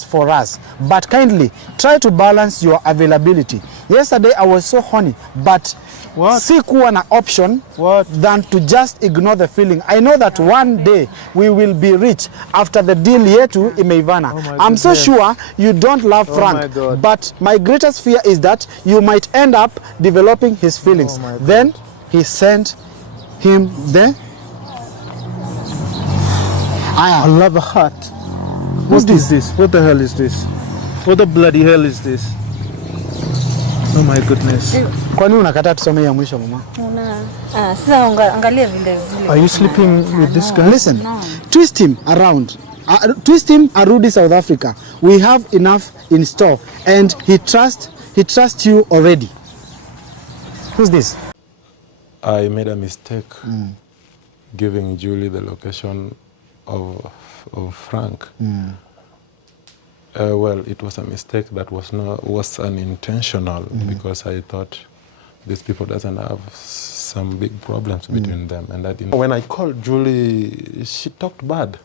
for us, but kindly try to balance your availability. Yesterday I was so horny, but sikuwa na option than to just ignore the feeling. I know that one day we will be rich after the deal yetu imeivana. I'm so sure you don't love Frank, but my greatest fear is that you might end up developing his feelings. Then he sent him there. I love a heart. What is this? What the hell is this? What the bloody hell is this? Oh my goodness. Kwa nini unakataa tusome ya mwisho mama? Sasa angalia vile vile. Are you sleeping with this guy? Listen, twist him around. Twist him arudi South Africa. We have enough in store and he trusts you already. Who's this? I made a mistake giving Julie the location of Frank. Well, it was a mistake that was unintentional because I thought these people doesn't have some big problems between them, and I didn't. When I called Julie, she talked bad.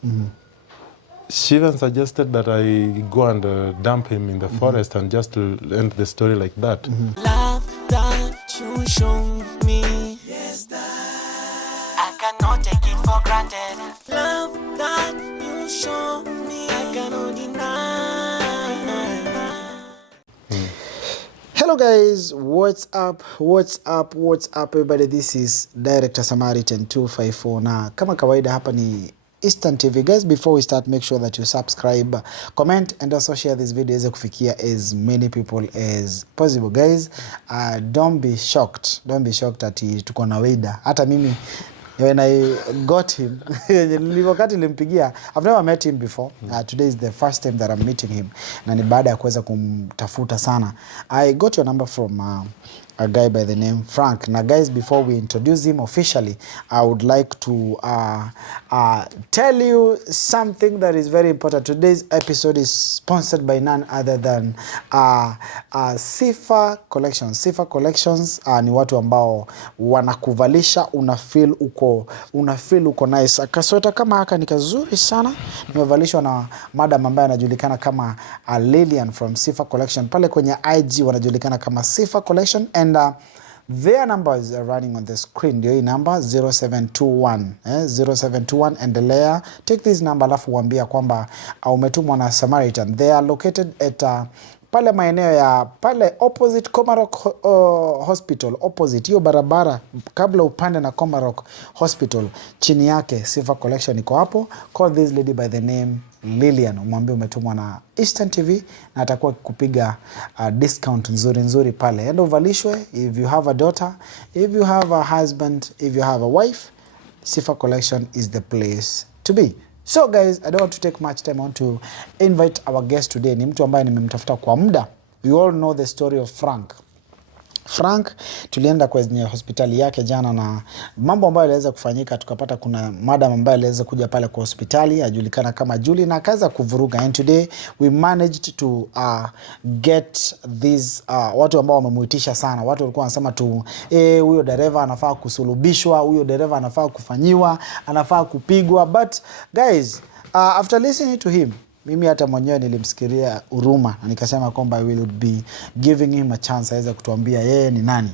She even suggested that I go and dump him in the forest and just end the story like that. Love that you show me, yes, that I cannot take it for granted. Love that you show me, I cannot deny. Hello guys, what's up everybody? This is Director Samaritan 254 na kama kawaida hapa ni Eastern TV. Guys, before we start, make sure that you subscribe, comment and also share this video iweze kufikia as many people as possible. Guys, don't be shocked ati tuko na Weda. Hata mimi when I got him, wakati nilimpigia, I've never met him before. Today is the first time that I'm meeting him. Na ni baada ya kuweza kumtafuta sana. I got your number from a guy by the name Frank. Now guys, before we introduce him officially, I would like to tell you something that is very important. Today's episode is sponsored by none other than Sifa Collections. Sifa Collections ni watu ambao wanakuvalisha unafeel uko nice. Kasweta kama haka ni kazuri sana. Nimevalishwa na madam ambaye anajulikana kama Lillian from Sifa Collection. Pale kwenye IG wanajulikana kama Sifa Collection, and their numbers are running on the screen. Ndio number 0721 0721. Endelea, take this number alafu uambia kwamba umetumwa na Samaritan. They are located at pale maeneo ya pale opposite Komarok Hospital, opposite hiyo barabara kabla upande na Komarok Hospital, chini yake Sifa Collection iko hapo. Call this lady by the name Lillian, umwambie umetumwa na Eastern TV na atakuwa kupiga discount nzuri pale. Enda uvalishwe. If you have a daughter, if you have a husband, if you have a wife, Sifa Collection is the place to be. So guys, I don't want to take much time. I want to invite our guest today. Ni mtu ambaye nimemtafuta kwa muda. We all know the story of Frank. Frank, tulienda kwenye hospitali yake jana na mambo ambayo yaliweza kufanyika, tukapata kuna madam ambaye aliweza kuja pale kwa hospitali, ajulikana kama Julie, na akaanza kuvuruga. And today we managed to get these watu ambao wamemuitisha sana. Watu walikuwa wanasema tu huyo dereva anafaa kusulubishwa, huyo dereva anafaa kufanyiwa, anafaa kupigwa. But guys, after listening to him, mimi hata mwenyewe nilimsikiria huruma na nikasema kwamba I will be giving him a chance aweze kutuambia yeye ni nani.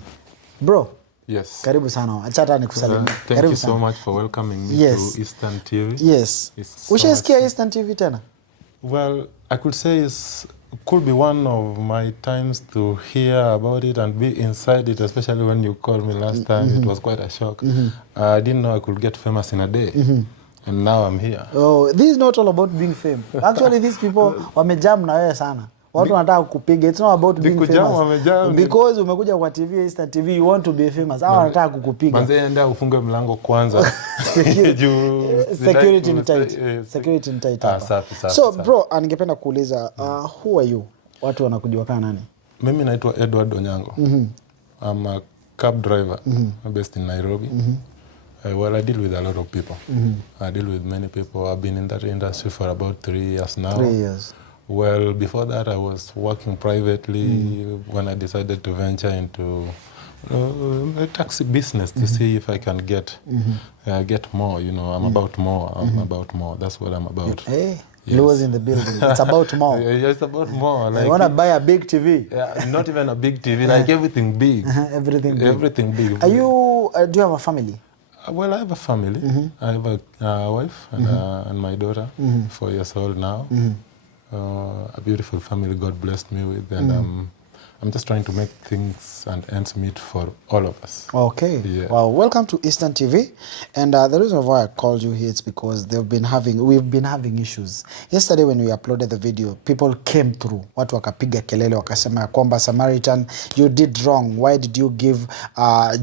Bro, yes. Karibu sana. Acha hata nikusalimie. Thank you so much for welcoming me to Eastern TV. Yes. Ushasikia Eastern TV tena? Well, I could say could be one of my times to hear about it and be inside it, especially when you called me last time. It was quite a shock. I didn't know I could get famous in a day. And now I'm here. Oh, this is not all about being famous. Actually, these people wamejam na wewe sana. Watu wanataka kukupiga. It's not about being famous. Because umekuja kwa TV, Eastern TV, you want to be famous. Hawa wanataka kukupiga. Manze enda ufunge mlango kwanza. Security ni tight. Security ni tight hapa. Safi. So bro, ningependa kuuliza, who are you? Watu wanakujua kana nani? Mimi naitwa Edward Onyango. I'm a cab driver based in Nairobi. Well, I deal with a lot of people. I deal with many people. I've been in that industry for about 3 years now. 3 years. Well, before that, I was working privately when I decided to venture into a taxi business to see if I can get more. You know, I'm about more. I'm about more. That's what I'm about. Hey, Yes. Lewis in the building. It's about more. Yeah, it's about more. I Like want to buy a big TV. yeah, not even a big TV, like everything big. Everything big. Everything big. Are you? Do you have a family? Well, I have a family. I have a wife and my daughter, 4 years old now. A beautiful family God blessed me with, and I'm just trying to make things and ends meet for all of us. Okay. Yeah. Well, welcome to Eastern TV. And the reason why I called you here is because we've been having issues. Yesterday when we uploaded the video, people came through. Watu wakapiga kelele wakasema ya kwamba Samaritan, you did wrong. Why did you give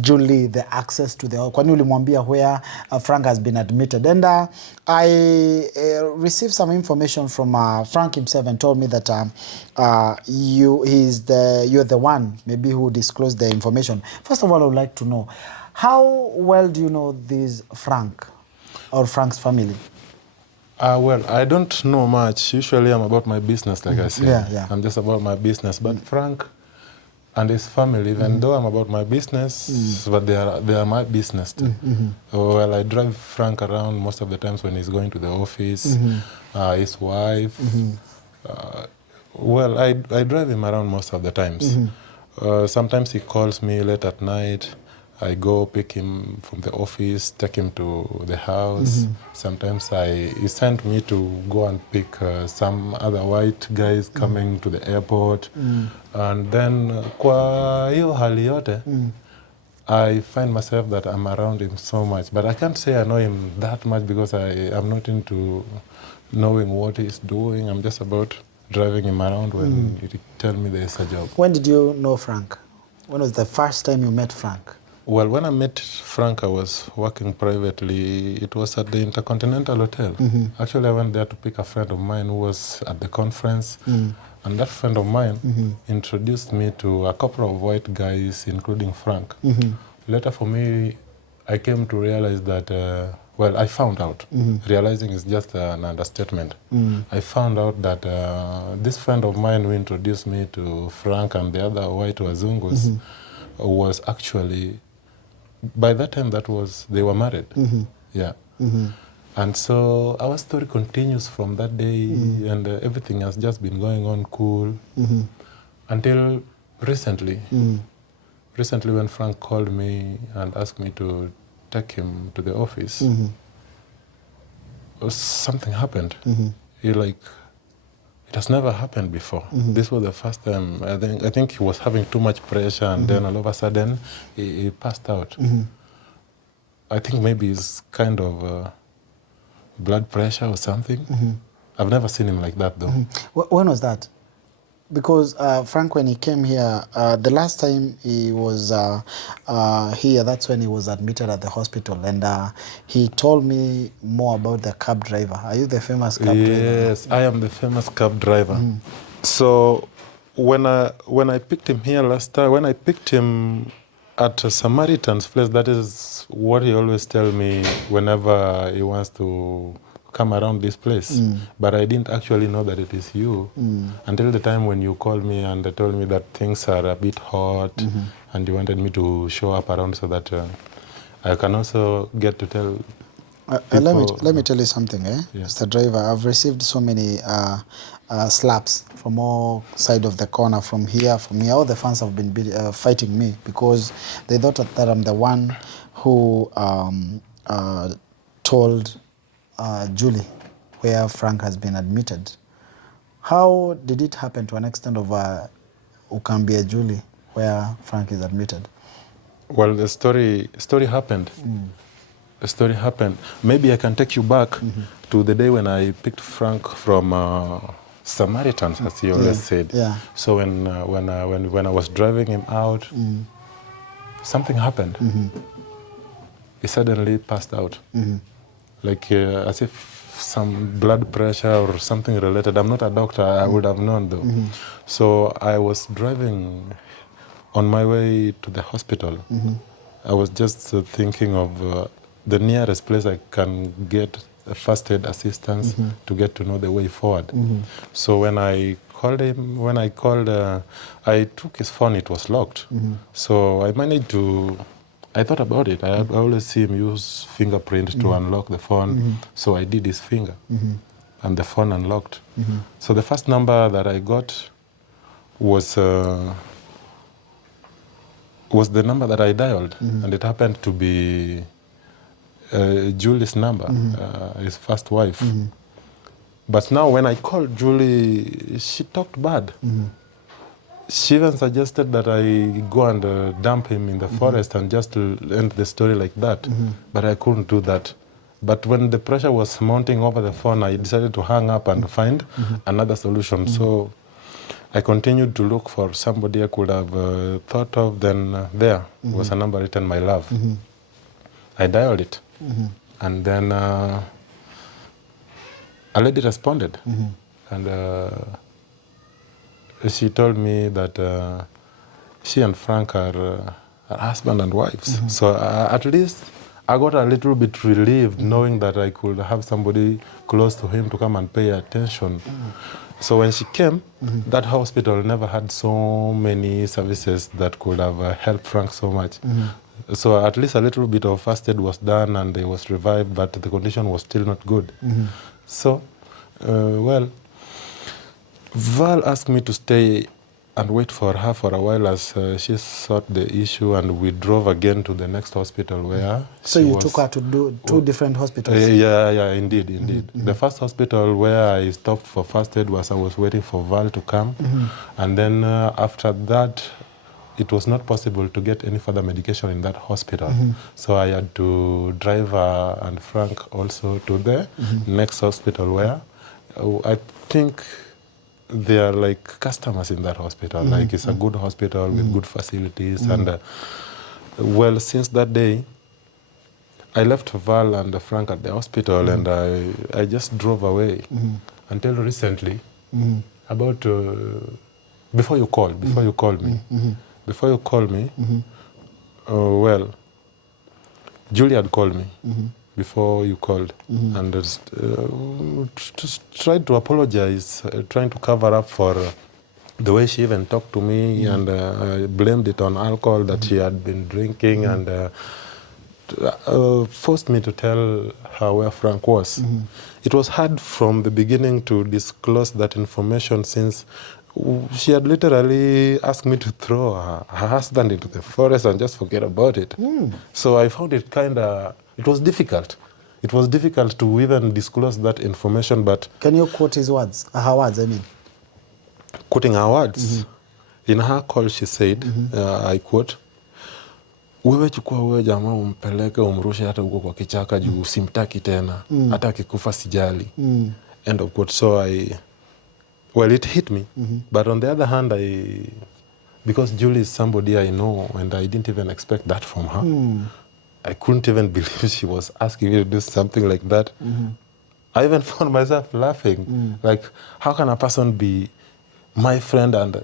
Julie the access to the... Kwani ulimwambia where Frank has been admitted? And I received some information from Frank himself and told me that you're the one maybe who disclosed the information. First of all, I would like to know, how well do you know this Frank or Frank's family? Well, I don't know much. Usually I'm about my business, like I said. Yeah. I'm just about my business. But Frank and his family, even though I'm about my business, but they are my business too. Well, I drive Frank around most of the times when he's going to the office, his wife. Well, I drive him around most of the times. Sometimes he calls me late at night. I go pick him from the office, take him to the house. Sometimes he sent me to go and pick some other white guys coming to the airport. And then kwa hiyo hali yote, I find myself that I'm around him so much. But I can't say I know him that much because I'm not into knowing what he's doing. I'm just about driving him around when he tell me there's a job. When did you know Frank? When was the first time you met Frank? Well, when I met Frank, I was working privately. It was at the Intercontinental Hotel. Actually, I went there to pick a friend of mine who was at the conference. And that friend of mine introduced me to a couple of white guys, including Frank. Later for me, I came to realize that, well, I found out. Realizing is just an understatement. I found out that this friend of mine who introduced me to Frank and the other white wazungus was actually... By that time, they were married. Yeah. And so our story continues from that day, and everything has just been going on cool until recently. Recently, when Frank called me and asked me to take him to the office, something happened. It has never happened before. This was the first time. I think he was having too much pressure, and then all of a sudden, he passed out. I think maybe it's kind of blood pressure or something. I've never seen him like that, though. When was that? Because Frank, when he came here, the last time he was here, that's when he was admitted at the hospital. And he told me more about the cab driver. Are you the famous cab driver? Yes, I am the famous cab driver. So when I picked him here last time, when I picked him at Samaritan's place, that is what he always tells me whenever he wants to come around this place. But I didn't actually know that it is you until the time when you called me and told me that things are a bit hot and you wanted me to show up around so that I can also get to tell let me tell you something, Yeah. Mr. Driver. I've received so many slaps from all side of the corner, from here. All the fans have been fighting me because they thought that I'm the one who told Julie where Frank has been admitted. How did it happen to an extent of Ukambia Julie where Frank is admitted? Well, the story happened. The story happened. Maybe I can take you back to the day when I picked Frank from Samaritans, as he always said. Yeah. So when I was driving him out, something happened. He suddenly passed out, like as if some blood pressure or something related. I'm not a doctor. I would have known though. So I was driving on my way to the hospital. I was just thinking of the nearest place I can get first aid assistance to get to know the way forward. So when I called him, I took his phone, it was locked. So I managed to, I thought about it. I always see him use fingerprint to unlock the phone. So I did his finger. and the phone unlocked. So the first number that I got was the number that I dialed, and it happened to be Julie's number, his first wife. But now when I called Julie, she talked bad. She even suggested that I go and dump him in the forest and just end the story like that. But I couldn't do that. But when the pressure was mounting over the phone, I decided to hang up and find another solution. So I continued to look for somebody I could have thought of. Then there was a number written, "My love." I dialed it. And then a lady responded. And she told me that she and Frank are husband and wives. So at least I got a little bit relieved knowing that I could have somebody close to him to come and pay attention. So when she came, that hospital never had so many services that could have helped Frank so much. So at least a little bit of first aid was done and he was revived, but the condition was still not good. So, Val asked me to stay and wait for her for a while as she sorted the issue, and we drove again to the next hospital where So you took her to two different hospitals? Yeah, indeed. The first hospital where I stopped for first aid was I was waiting for Val to come. And then after that, it was not possible to get any further medication in that hospital. So I had to drive and Frank also to the next hospital where I think they are like customers in that hospital. Like it's a good hospital with good facilities. And since that day, I left Val and Frank at the hospital and I just drove away until recently, about before you called me. Before you called me, Julie had called me before you called and just tried to apologize, trying to cover up for the way she even talked to me and blamed it on alcohol that she had been drinking and forced me to tell her where Frank was. It was hard from the beginning to disclose that information since she had literally asked me to throw her husband into the forest and just forget about it. So I found it it was difficult. It was difficult to even disclose that information, but... Can you quote his words? Her words, I mean. Quoting her words. In her call she said, I quote, "Wewe chukua wewe jamaa umpeleke umrushe hata huko kwa kichaka juu simtaki tena. Hata akikufa sijali." End of quote. So it hit me. But on the other hand, because Julie is somebody I know and I didn't even expect that from her. I couldn't even believe she was asking me to do something like that. I even found myself laughing. Like, how can a person be my friend and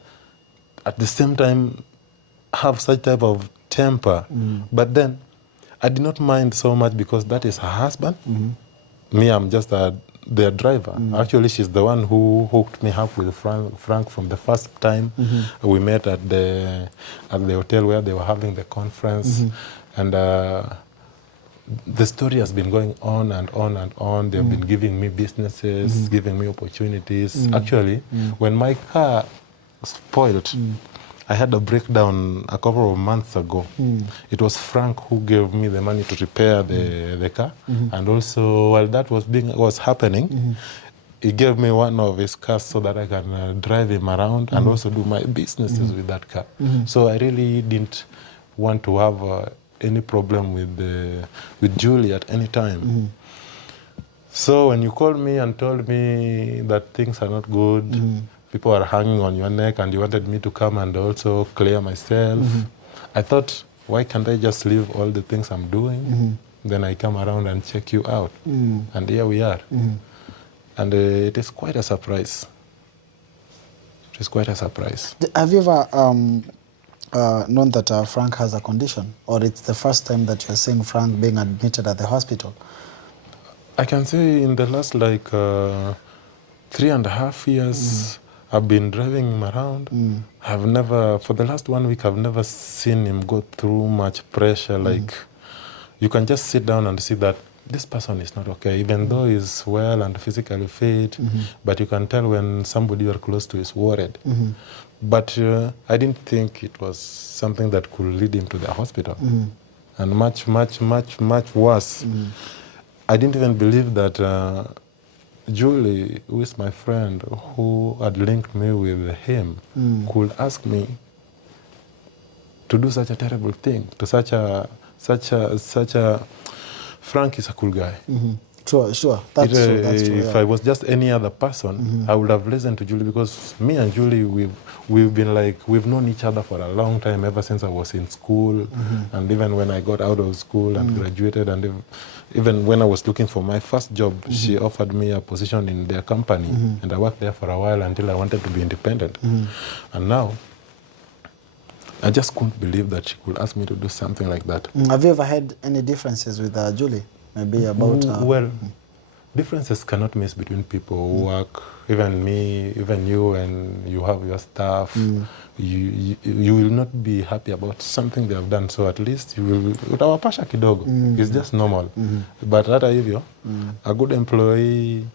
at the same time have such type of temper? But then I did not mind so much because that is her husband. Me, I'm just their driver. Actually, she's the one who hooked me up with Frank from the first time. We met at the hotel where they were having the conference. And the story has been going on and on and on. They've been giving me businesses, giving me opportunities. Actually, when my car spoiled, I had a breakdown a couple of months ago. It was Frank who gave me the money to repair the car. And also, while that was happening, he gave me one of his cars so that I can drive him around and also do my businesses with that car. So I really didn't want to have any problem with Julie at any time. So when you called me and told me that things are not good, people are hanging on your neck and you wanted me to come and also clear myself, I thought, why can't I just leave all the things I'm doing? Then I come around and check you out. And here we are. And it is quite a surprise. It is quite a surprise. Have you ever known that Frank has a condition? Or it's the first time that you're seeing Frank being admitted at the hospital? I can say in the last 3.5 years, I've been driving him around. I've never, for the last 1 week, I've never seen him go through much pressure. Like, you can just sit down and see that this person is not okay, even though he's well and physically fit, but you can tell when somebody you are close to is worried. But I didn't think it was something that could lead him to the hospital. And much, much, much, much worse. I didn't even believe that Julie, who is my friend, who had linked me with him, could ask me to do such a terrible thing, to such a Frank is a cool guy. Sure. That's true. If I was just any other person, I would have listened to Julie, because me and Julie, we've been like, we've known each other for a long time, ever since I was in school, and even when I got out of school and graduated, and even when I was looking for my first job, she offered me a position in their company, and I worked there for a while until I wanted to be independent. And now, I just couldn't believe that she could ask me to do something like that. Have you ever had any differences with Julie? Maybe about... Well, differences cannot miss between people who work. Even me, even you, and you have your staff, you will not be happy about something they have done. So at least you will... Utawapasha kidogo. It's just normal. But hata hivyo, a good employee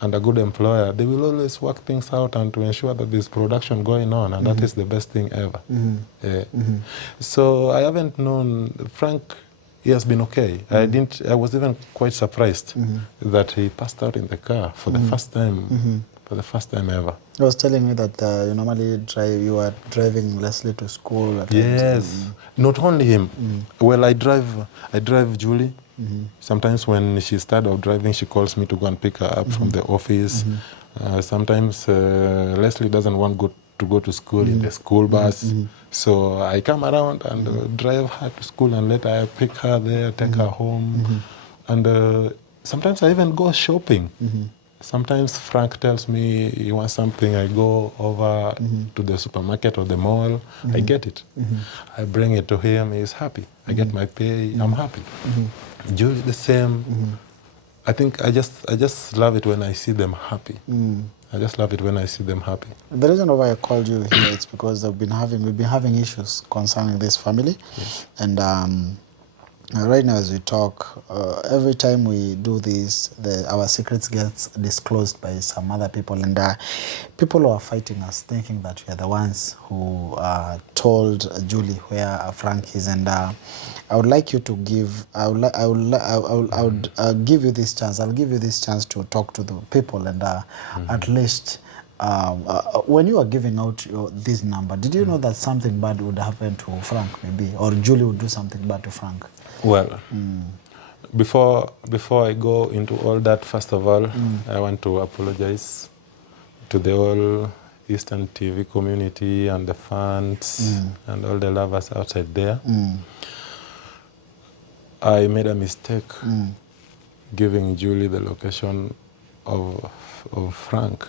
and a good employer, they will always work things out and to ensure that there's production going on, and that is the best thing ever. So I haven't known Frank. He has been okay. I was even quite surprised that he passed out in the car for the first time, for the first time ever. I was telling me that you normally you are driving Leslie to school. At Yes, not only him. Well, I drive Julie. Sometimes when she's tired of driving, she calls me to go and pick her up from the office. Sometimes Leslie doesn't want to go to school in the school bus. So I come around and drive her to school and let her pick her there, take her home. And sometimes I even go shopping. Sometimes Frank tells me he wants something. I go over to the supermarket or the mall. I get it. I bring it to him. He's happy. I get my pay. I'm happy. Julie the same. I think I just love it when I see them happy. I just love it when I see them happy. The reason why I called you here is because we've been having issues concerning this family. Yes. And right now as we talk, every time we do this, our secrets gets disclosed by some other people, and people who are fighting us, thinking that we are the ones who told Julie where Frank is. And I would like you to give. I would give you this chance. I'll give you this chance to talk to the people, and at least. When you are giving out this number, did you know that something bad would happen to Frank, maybe, or Julie would do something bad to Frank? Well, before I go into all that, first of all, I want to apologize to the whole Eastern TV community and the fans and all the lovers outside there. I made a mistake giving Julie the location of Frank.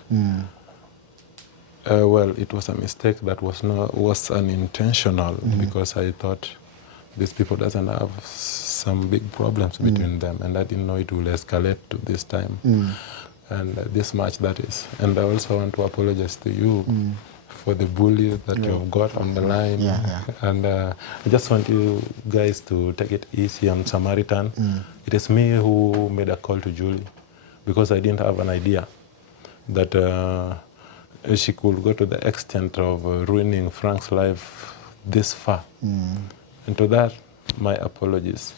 Well, it was a mistake that was unintentional, because I thought these people doesn't have some big problems between them, and I didn't know it will escalate to this time and this much, that is. And I also want to apologize to you for the bully that you have got on the line. And I just want you guys to take it easy on Samaritan. It is me who made a call to Julie, because I didn't have an idea that she could go to the extent of ruining Frank's life this far. And to that, my apologies.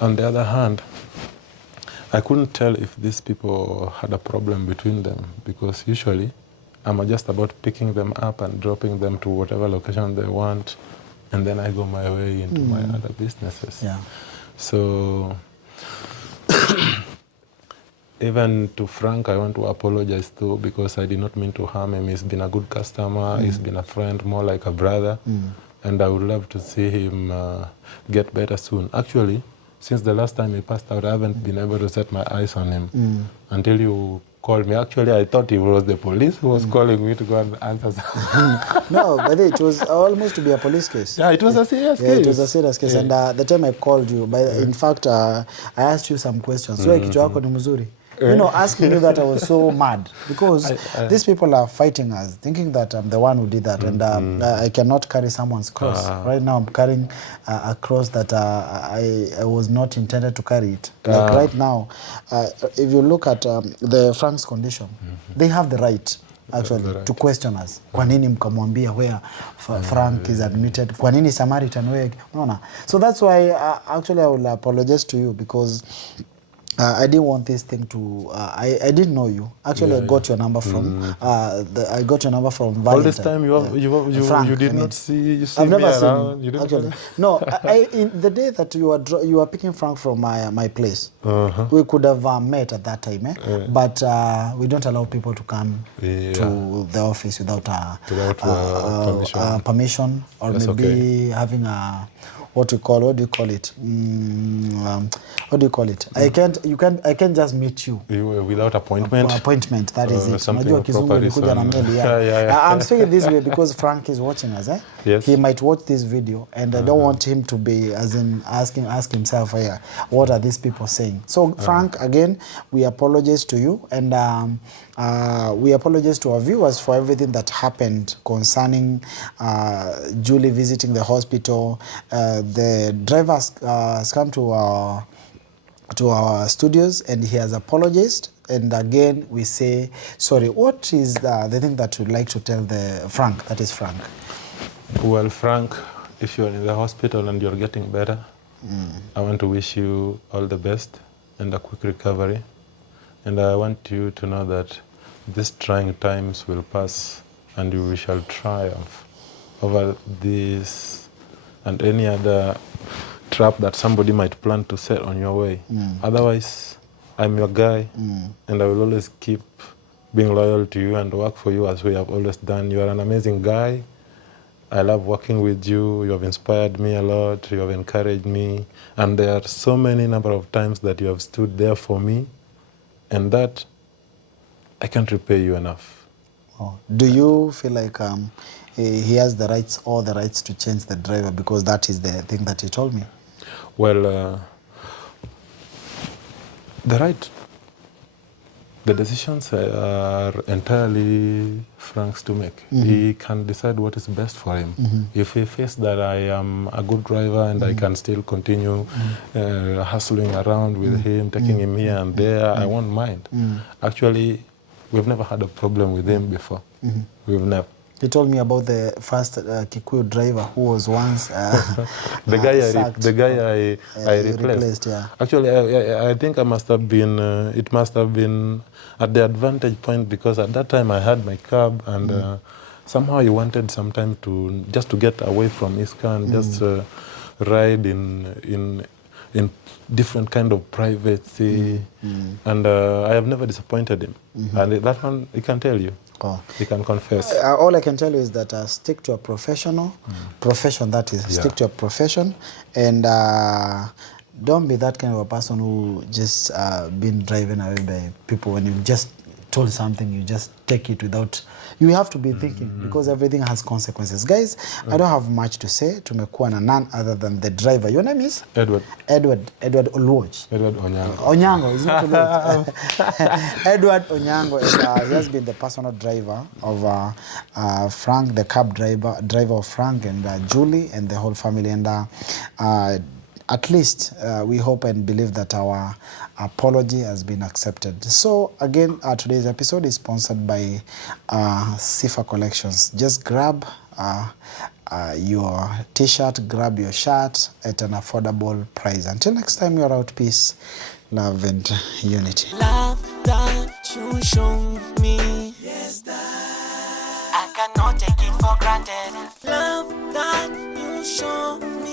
On the other hand, I couldn't tell if these people had a problem between them, because usually I'm just about picking them up and dropping them to whatever location they want, and then I go my way into my other businesses. So even to Frank, I want to apologize too, because I did not mean to harm him. He's been a good customer. He's been a friend, more like a brother. And I would love to see him get better soon. Actually, since the last time he passed out, I haven't been able to set my eyes on him until you called me. Actually, I thought it was the police who was calling me to go and answer. No, but it was almost to be a police case. Yeah, it was a serious case. It was a serious case. And the time I called you, in fact, I asked you some questions. So kichwa yako ni mzuri. asking you that I was so mad because these people are fighting us, thinking that I'm the one who did that, and I cannot carry someone's cross. Right now, I'm carrying a cross that I was not intended to carry it. Like right now, if you look at the Frank's condition, they have the right. Actually, to question us. Kwa nini mkamwambia where Frank is admitted? Kwa nini Samaritan way? No. So that's why actually I will apologize to you because I didn't want this thing to. I didn't know you. Actually, I got your number from. I got your number from Valentine. All this time you did not see I've me never seen around. you. You didn't Actually, no. In the day that you were picking Frank from my place, we could have met at that time, but we don't allow people to come to the office without permission or That's maybe having a. What do you call it? What do you call it? I can't just meet you. Without appointment. Appointment, that is it. Something properly. I'm saying this way because Frank is watching us. Yes. He might watch this video, and I don't want him to be, as in, ask himself, what are these people saying? So, Frank, again, we apologize to you, and we apologize to our viewers for everything that happened concerning Julie visiting the hospital. The driver has come to our studios and he has apologized. And again, we say sorry. What is the thing that you'd like to tell the Frank? That is Frank. Well, Frank, if you're in the hospital and you're getting better, I want to wish you all the best and a quick recovery. And I want you to know that these trying times will pass and we shall triumph over this and any other trap that somebody might plan to set on your way. Otherwise, I'm your guy, and I will always keep being loyal to you and work for you as we have always done. You are an amazing guy. I love working with you. You have inspired me a lot. You have encouraged me. And there are so many number of times that you have stood there for me, and that I can't repay you enough. Oh. Do you feel like he has all the rights to change the driver, because that is the thing that he told me? Well, the decisions are entirely Frank's to make. He can decide what is best for him. If he feels that I am a good driver and I can still continue hustling around with him, taking him here and there, I won't mind. Actually, we've never had a problem with him before. We've never. He told me about the first Kikuyu driver who was once the guy I replaced. Yeah. Actually, I think it must have been at the advantage point, because at that time I had my cab and somehow he wanted some time to get away from Iska and just ride in different kind of privacy, and I have never disappointed him. And that one, he can tell you. Oh. He can confess. All I can tell you is that stick to a profession, that is. Yeah. Stick to a profession, and don't be that kind of a person who just been driven away by people. When you just told something, you just take it without. You have to be thinking, because everything has consequences. Guys, I don't have much to say. Tumekuwa na none other than the driver. Your name is? Edward Oluoch. Edward Onyango. Onyango, is not Oluoch. Edward Onyango, and he has been the personal driver of Frank, the cab driver of Frank and Julie and the whole family. And at least we hope and believe that our apology has been accepted. So again, today's episode is sponsored by Sifa Collections. Just grab your t-shirt, grab your shirt at an affordable price. Until next time, you're out. Peace, love, and unity. Love that you show me, yes, that I cannot take it for granted. Love that you show me.